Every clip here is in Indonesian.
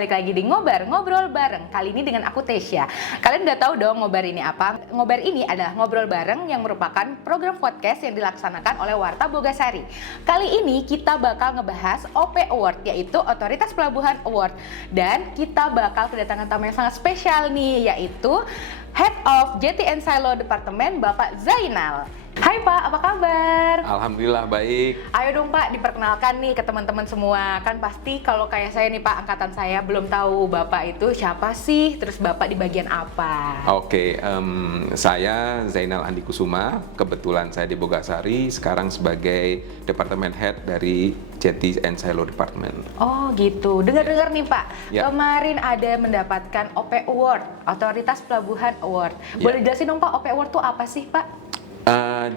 balik lagi di Ngobrol Bareng. Kali ini dengan aku Tesya. Kalian udah tahu dong Ngobar ini apa? Ngobar ini adalah ngobrol bareng yang merupakan program podcast yang dilaksanakan oleh Warta Bogasari. Kali ini kita bakal ngebahas OP Award, yaitu Otoritas Pelabuhan Award. Dan kita bakal kedatangan tamu yang sangat spesial nih, yaitu Head of JTN Silo Departemen, Bapak Zainal. Hai Pak, apa kabar? Alhamdulillah baik. Ayo dong Pak, diperkenalkan nih ke teman-teman semua. Kan pasti kalau kayak saya nih Pak, angkatan saya belum tahu Bapak itu siapa sih, terus Bapak di bagian apa? Oke, saya Zainal Andi Kusuma. Kebetulan saya di Bogasari, sekarang sebagai Departemen Head dari JTN Silo Department. Oh gitu, dengar-dengar nih Pak, Ya. kemarin ada mendapatkan OP Award, Otoritas Pelabuhan Award. Boleh jelasin dong Pak, OP Award itu apa sih Pak?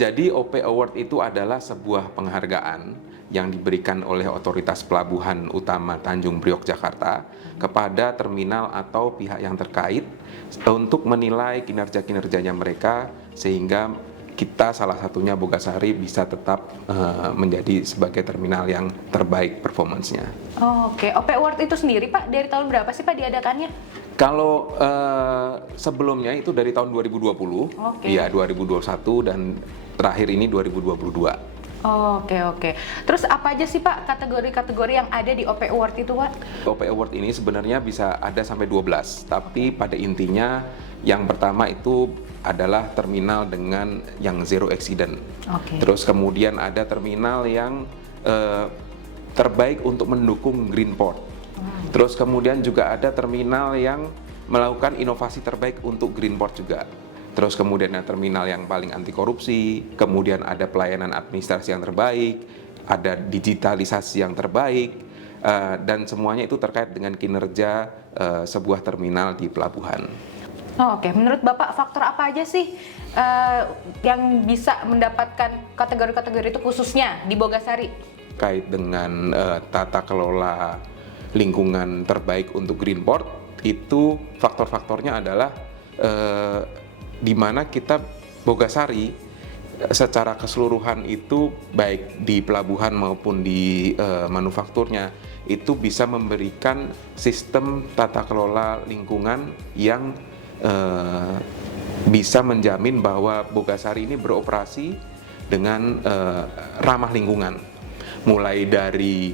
Jadi OP Award itu adalah sebuah penghargaan yang diberikan oleh Otoritas Pelabuhan Utama Tanjung Priok Jakarta kepada terminal atau pihak yang terkait untuk menilai kinerja-kinerjanya mereka, sehingga kita salah satunya Bogasari bisa tetap menjadi sebagai terminal yang terbaik performance-nya. Oke, OP Award itu sendiri Pak, dari tahun berapa sih Pak diadakannya? Kalau sebelumnya itu dari tahun 2020, Oke. iya 2021 dan terakhir ini 2022. Oke. Terus apa aja sih Pak kategori-kategori yang ada di OP Award itu Pak? OP Award ini sebenarnya bisa ada sampai 12, tapi pada intinya yang pertama itu adalah terminal dengan yang zero accident. Oke. Terus kemudian ada terminal yang terbaik untuk mendukung green port. Terus kemudian juga ada terminal yang melakukan inovasi terbaik untuk green port juga. Terus kemudian ada terminal yang paling anti korupsi, kemudian ada pelayanan administrasi yang terbaik, ada digitalisasi yang terbaik, dan semuanya itu terkait dengan kinerja sebuah terminal di pelabuhan. Oke, menurut Bapak faktor apa aja sih yang bisa mendapatkan kategori-kategori itu khususnya di Bogasari? Terkait dengan tata kelola lingkungan terbaik untuk green port, itu faktor-faktornya adalah di mana kita Bogasari secara keseluruhan itu baik di pelabuhan maupun di manufakturnya itu bisa memberikan sistem tata kelola lingkungan yang bisa menjamin bahwa Bogasari ini beroperasi dengan ramah lingkungan, mulai dari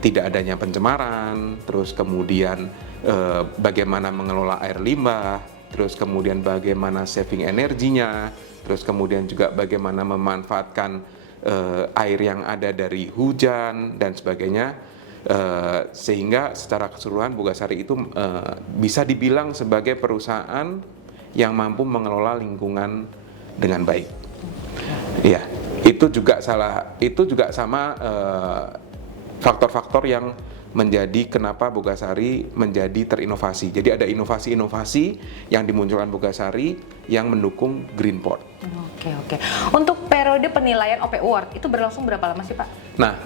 tidak adanya pencemaran, terus kemudian bagaimana mengelola air limbah, terus kemudian bagaimana saving energinya, terus kemudian juga bagaimana memanfaatkan air yang ada dari hujan dan sebagainya, sehingga secara keseluruhan Bogasari itu bisa dibilang sebagai perusahaan yang mampu mengelola lingkungan dengan baik. Ya, itu juga sama faktor-faktor yang menjadi kenapa Bogasari menjadi terinovasi. Jadi ada inovasi-inovasi yang dimunculkan Bogasari yang mendukung green port. Oke. Untuk periode penilaian OP Award itu berlangsung berapa lama sih Pak? Nah,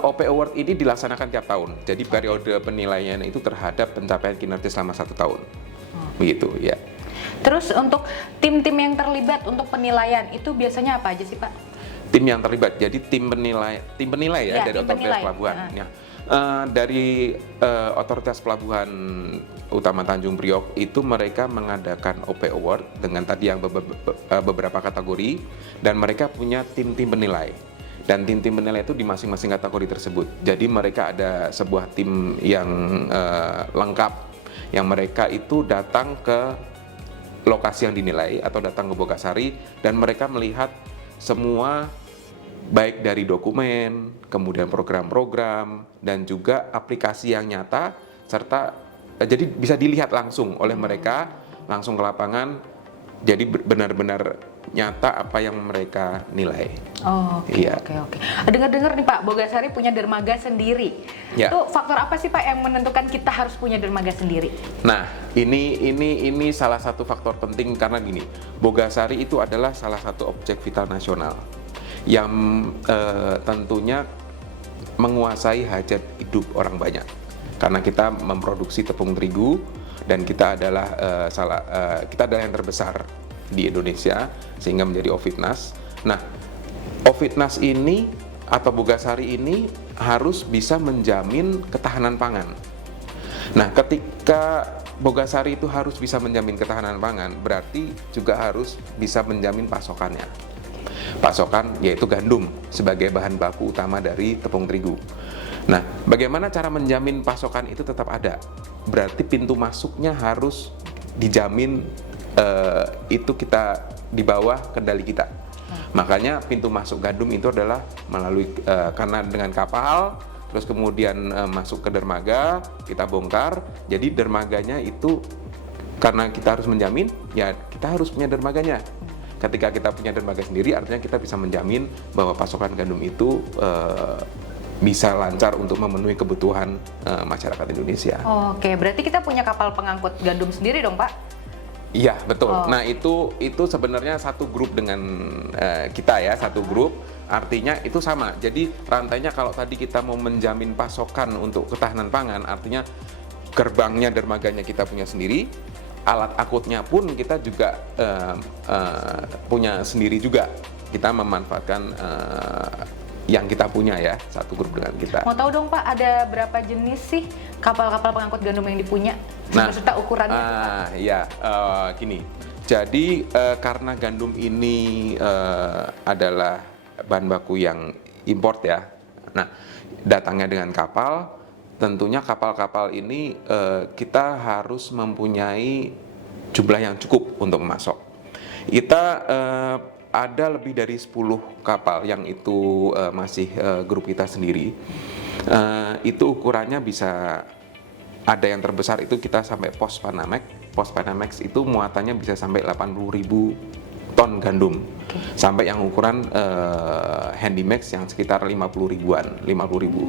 OP Award ini dilaksanakan tiap tahun. Jadi periode penilaian itu terhadap pencapaian kinerja selama 1 tahun. Begitu ya. Terus untuk tim-tim yang terlibat untuk penilaian itu biasanya apa aja sih Pak? Tim yang terlibat, jadi tim penilai ya, dari tim Otoritas penilai. Pelabuhan. Ya. Dari Otoritas Pelabuhan Utama Tanjung Priok itu mereka mengadakan OP Award dengan tadi yang beberapa kategori, dan mereka punya tim-tim penilai. Dan tim-tim penilai itu di masing-masing kategori tersebut. Jadi mereka ada sebuah tim yang lengkap, yang mereka itu datang ke lokasi yang dinilai atau datang ke Bogasari, dan mereka melihat semua baik dari dokumen, kemudian program-program, dan juga aplikasi yang nyata, serta jadi bisa dilihat langsung oleh mereka, langsung ke lapangan, jadi benar-benar nyata apa yang mereka nilai. Oke. Dengar-dengar nih Pak, Bogasari punya dermaga sendiri. Ya. Itu faktor apa sih Pak yang menentukan kita harus punya dermaga sendiri? Nah, ini salah satu faktor penting karena gini, Bogasari itu adalah salah satu objek vital nasional yang tentunya menguasai hajat hidup orang banyak. Karena kita memproduksi tepung terigu dan kita adalah kita adalah yang terbesar di Indonesia sehingga menjadi OVIDNAS. Nah, OVIDNAS ini atau Bogasari ini harus bisa menjamin ketahanan pangan. Nah, ketika Bogasari itu harus bisa menjamin ketahanan pangan, berarti juga harus bisa menjamin pasokannya. Pasokan yaitu gandum sebagai bahan baku utama dari tepung terigu. Nah, bagaimana cara menjamin pasokan itu tetap ada? Berarti pintu masuknya harus dijamin, itu kita di bawah kendali kita. Makanya pintu masuk gandum itu adalah melalui karena dengan kapal, terus kemudian masuk ke dermaga, kita bongkar. Jadi dermaganya itu karena kita harus menjamin, ya kita harus punya dermaganya. Ketika kita punya dermaga sendiri, artinya kita bisa menjamin bahwa pasokan gandum itu bisa lancar untuk memenuhi kebutuhan masyarakat Indonesia. Oke, berarti kita punya kapal pengangkut gandum sendiri dong, Pak? Iya, betul. Nah, itu sebenarnya satu grup dengan kita ya, satu grup. Artinya itu sama. Jadi rantainya kalau tadi kita mau menjamin pasokan untuk ketahanan pangan, artinya gerbangnya, dermaganya kita punya sendiri, alat angkutnya pun kita juga punya sendiri juga. Kita memanfaatkan yang kita punya ya, satu grup dengan kita. Mau tahu dong Pak, ada berapa jenis sih kapal-kapal pengangkut gandum yang dipunya? Serta ukurannya? Ya, gini. Jadi karena gandum ini adalah bahan baku yang import ya. Nah, datangnya dengan kapal, tentunya kapal-kapal ini kita harus mempunyai jumlah yang cukup untuk memasok. Kita ada lebih dari 10 kapal yang itu masih grup kita sendiri. Itu ukurannya bisa ada yang terbesar itu kita sampai pos Panamax. Pos Panamax itu muatannya bisa sampai 80.000 ton gandum. Sampai yang ukuran Handymax yang sekitar 50 ribuan, 50 ribu.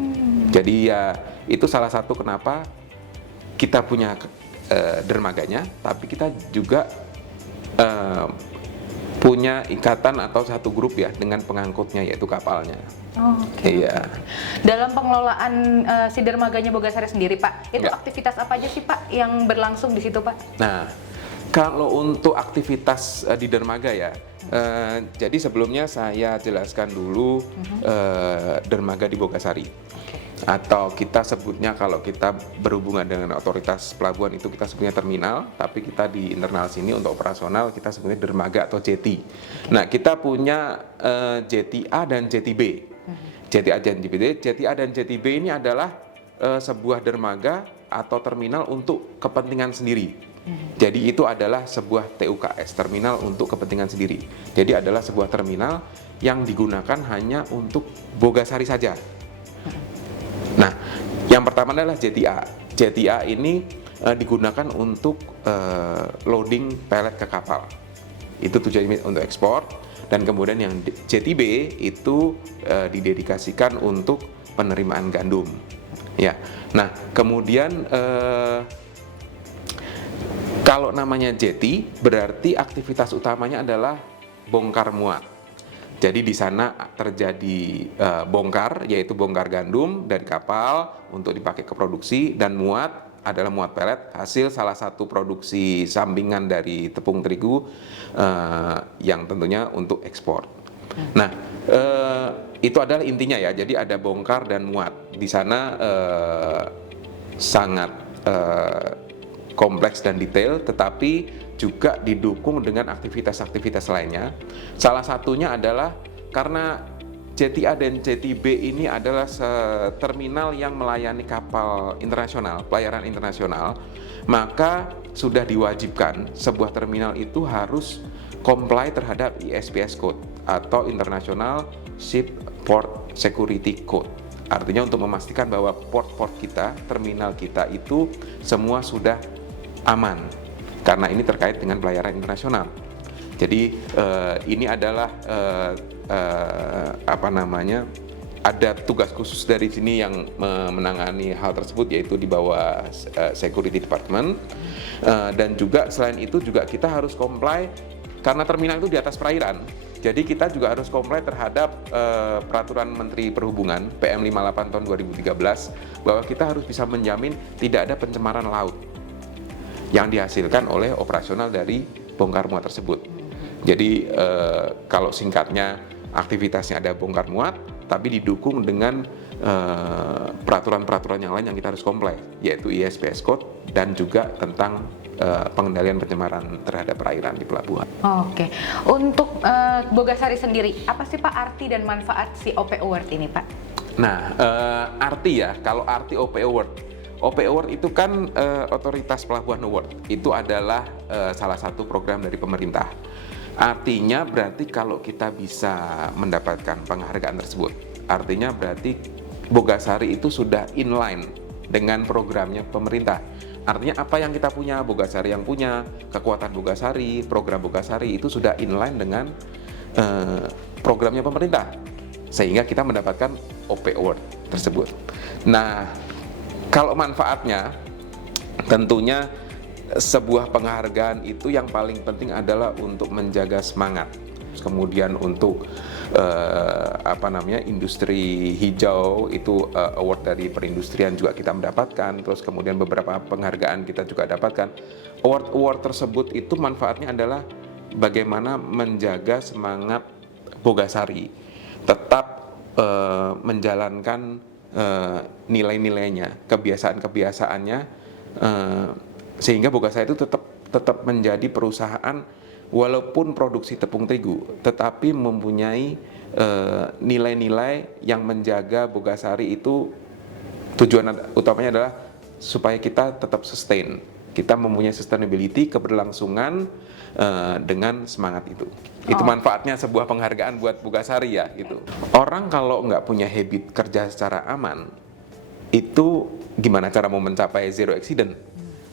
Jadi ya itu salah satu kenapa kita punya dermaganya, tapi kita juga punya ikatan atau satu grup ya dengan pengangkutnya yaitu kapalnya. Iya. Dalam pengelolaan si dermaganya Bogasari sendiri Pak, itu aktivitas apa aja sih Pak yang berlangsung di situ Pak? Nah, kalau untuk aktivitas di dermaga ya, jadi sebelumnya saya jelaskan dulu dermaga di Bogasari. Atau kita sebutnya kalau kita berhubungan dengan otoritas pelabuhan itu kita sebutnya terminal, tapi kita di internal sini untuk operasional kita sebutnya dermaga atau jetty. Nah, kita punya jetty A dan jetty B. Jetty A dan jetty B. Jetty A dan jetty B ini adalah sebuah dermaga atau terminal untuk kepentingan sendiri. Jadi itu adalah sebuah TUKS, terminal untuk kepentingan sendiri. Jadi adalah sebuah terminal yang digunakan hanya untuk Bogasari saja. Nah, yang pertama adalah jetty A. Jetty A ini digunakan untuk loading pellet ke kapal. Itu tujuannya untuk ekspor. Dan kemudian yang jetty B itu didedikasikan untuk penerimaan gandum. Ya. Nah, kemudian kalau namanya jetty berarti aktivitas utamanya adalah bongkar muat. Jadi di sana terjadi bongkar, yaitu bongkar gandum dari kapal untuk dipakai ke produksi, dan muat adalah muat pelet, hasil salah satu produksi sampingan dari tepung terigu yang tentunya untuk ekspor. Nah, itu adalah intinya ya. Jadi ada bongkar dan muat. Di sana sangat kompleks dan detail, tetapi juga didukung dengan aktivitas-aktivitas lainnya. Salah satunya adalah karena jetty A dan jetty B ini adalah terminal yang melayani kapal internasional, pelayaran internasional, maka sudah diwajibkan sebuah terminal itu harus comply terhadap ISPS Code atau International Ship Port Security Code. Artinya untuk memastikan bahwa port-port kita, terminal kita itu semua sudah aman. Karena ini terkait dengan pelayaran internasional. Jadi ini adalah ada tugas khusus dari sini yang menangani hal tersebut, yaitu di bawah Security Department. Dan juga selain itu juga kita harus comply karena terminal itu di atas perairan. Jadi kita juga harus comply terhadap Peraturan Menteri Perhubungan PM 58 tahun 2013 bahwa kita harus bisa menjamin tidak ada pencemaran laut yang dihasilkan oleh operasional dari bongkar muat tersebut. Jadi kalau singkatnya aktivitasnya ada bongkar muat, tapi didukung dengan peraturan-peraturan yang lain yang kita harus comply, yaitu ISPS Code dan juga tentang pengendalian pencemaran terhadap perairan di pelabuhan. Oke, untuk Bogasari sendiri, apa sih Pak arti dan manfaat si OP Award ini Pak? Nah, arti ya, kalau arti OP Award itu kan Otoritas Pelabuhan Award, itu adalah salah satu program dari pemerintah. Artinya berarti kalau kita bisa mendapatkan penghargaan tersebut, artinya berarti Bogasari itu sudah inline dengan programnya pemerintah. Artinya apa yang kita punya, Bogasari yang punya, kekuatan Bogasari, program Bogasari itu sudah inline dengan programnya pemerintah. Sehingga kita mendapatkan OP Award tersebut. Nah, kalau manfaatnya, tentunya sebuah penghargaan itu yang paling penting adalah untuk menjaga semangat. Kemudian untuk industri hijau itu award dari perindustrian juga kita mendapatkan. Terus kemudian beberapa penghargaan kita juga dapatkan. Award tersebut itu manfaatnya adalah bagaimana menjaga semangat Bogasari tetap menjalankan nilai-nilainya, kebiasaan-kebiasaannya, sehingga Bogasari itu tetap menjadi perusahaan walaupun produksi tepung terigu, tetapi mempunyai nilai-nilai yang menjaga Bogasari itu tujuan utamanya adalah supaya kita tetap sustain. Kita mempunyai sustainability, keberlangsungan dengan semangat itu. Itu manfaatnya sebuah penghargaan buat Bogasari ya gitu. Orang kalau nggak punya habit kerja secara aman, itu gimana cara mau mencapai zero accident?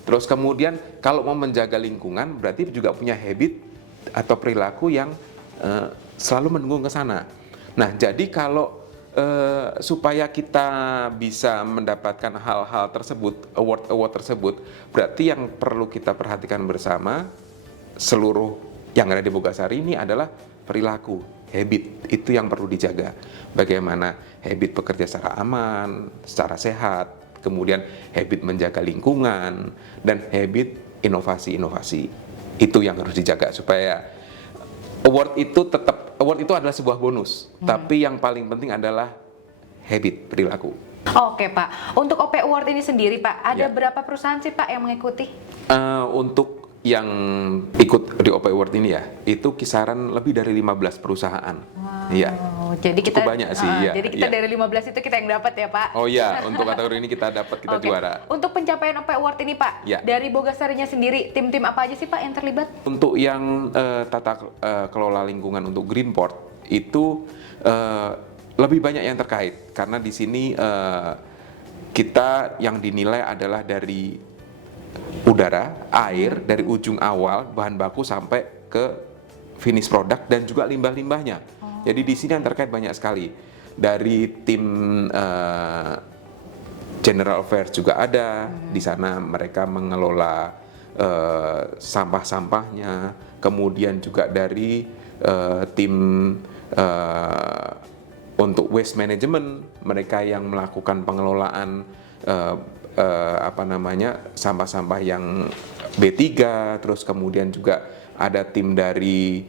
Terus kemudian kalau mau menjaga lingkungan berarti juga punya habit atau perilaku yang selalu mendukung ke sana. Nah, jadi kalau supaya kita bisa mendapatkan hal-hal tersebut, award tersebut, berarti yang perlu kita perhatikan bersama seluruh yang ada di Bogasari ini adalah perilaku, habit, itu yang perlu dijaga. Bagaimana habit bekerja secara aman, secara sehat, kemudian habit menjaga lingkungan, dan habit inovasi-inovasi. Itu yang harus dijaga supaya award itu adalah sebuah bonus, tapi yang paling penting adalah habit, perilaku. Oke Pak, untuk OP Award ini sendiri Pak, ada Ya. berapa perusahaan sih Pak yang mengikuti? Untuk yang ikut di OP Award ini ya, itu kisaran lebih dari 15 perusahaan. Iya. Jadi kita Cukup banyak sih, ya. Jadi kita dari 15 itu kita yang dapat ya Pak. Oh iya, untuk kategori ini kita dapat, kita Oke. juara. Untuk pencapaian OP Award ini Pak, Ya. dari Bogasarinya sendiri, tim-tim apa aja sih Pak yang terlibat? Untuk yang tata kelola lingkungan untuk Greenport itu lebih banyak yang terkait karena di sini kita yang dinilai adalah dari udara, air, dari ujung awal bahan baku sampai ke finish product dan juga limbah-limbahnya. Jadi di sini yang terkait banyak sekali. Dari tim General Affairs juga ada. Di sana mereka mengelola sampah-sampahnya. Kemudian juga dari tim untuk waste management, mereka yang melakukan pengelolaan sampah-sampah yang B3, terus kemudian juga ada tim dari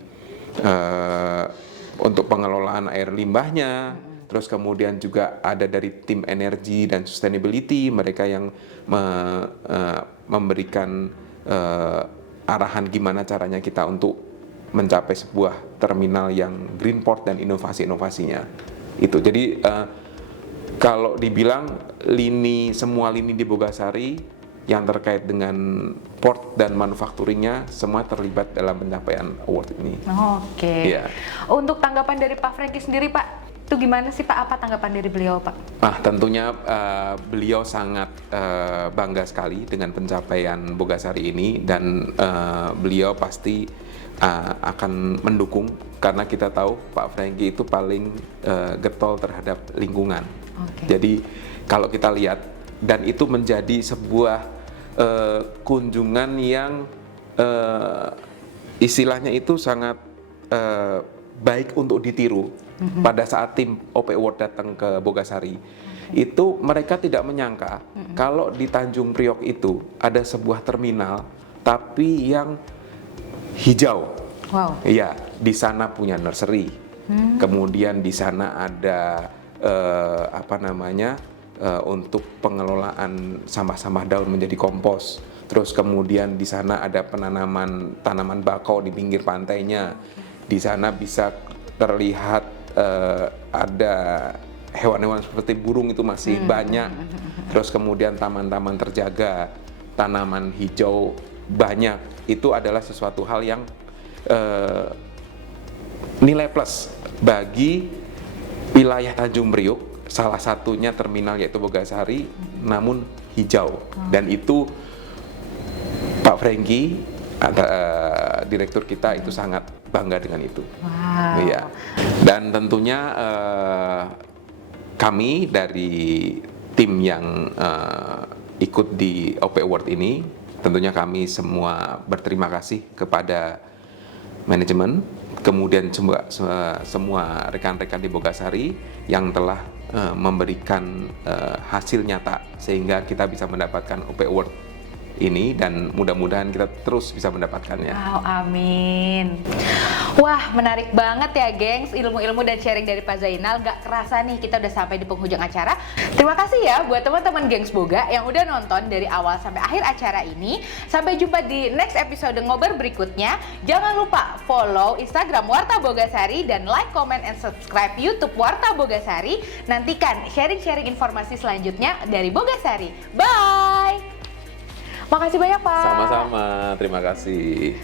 untuk pengelolaan air limbahnya, terus kemudian juga ada dari tim energi dan sustainability, mereka yang memberikan arahan gimana caranya kita untuk mencapai sebuah terminal yang Greenport dan inovasi-inovasinya. Itu jadi kalau dibilang semua lini di Bogasari yang terkait dengan port dan manufacturingnya semua terlibat dalam pencapaian award ini. Oke. Iya. Untuk tanggapan dari Pak Franky sendiri Pak, itu gimana sih Pak? Apa tanggapan dari beliau Pak? Tentunya beliau sangat bangga sekali dengan pencapaian Bogasari ini dan beliau pasti akan mendukung karena kita tahu Pak Franky itu paling getol terhadap lingkungan. Jadi kalau kita lihat dan itu menjadi sebuah kunjungan yang istilahnya itu sangat baik untuk ditiru. Pada saat tim OP Award datang ke Bogasari, itu mereka tidak menyangka kalau di Tanjung Priok itu ada sebuah terminal tapi yang hijau. Wow. Iya, di sana punya nursery, Kemudian di sana ada untuk pengelolaan sampah-sampah daun menjadi kompos. Terus kemudian di sana ada penanaman tanaman bakau di pinggir pantainya. Di sana bisa terlihat ada hewan-hewan seperti burung itu masih banyak. Terus kemudian taman-taman terjaga, tanaman hijau banyak. Itu adalah sesuatu hal yang nilai plus bagi wilayah Tanjung Priok. Salah satunya terminal yaitu Bogasari, namun hijau. Dan itu Pak Franky, direktur kita itu sangat bangga dengan itu. Wow. Iya. Dan tentunya kami dari tim yang ikut di OP Award ini, tentunya kami semua berterima kasih kepada manajemen, kemudian semua rekan-rekan di Bogasari yang telah memberikan hasil nyata sehingga kita bisa mendapatkan OP Award ini, dan mudah-mudahan kita terus bisa mendapatkannya. Wow, amin. Wah, menarik banget ya, gengs, ilmu-ilmu dan sharing dari Pak Zainal. Gak kerasa nih kita udah sampai di penghujung acara. Terima kasih ya buat teman-teman gengs Boga yang udah nonton dari awal sampai akhir acara ini. Sampai jumpa di next episode ngobrol berikutnya. Jangan lupa follow Instagram Warta Bogasari dan like, comment, and subscribe YouTube Warta Bogasari. Nantikan sharing-sharing informasi selanjutnya dari Bogasari. Bye! Makasih banyak, Pak. Sama-sama, terima kasih.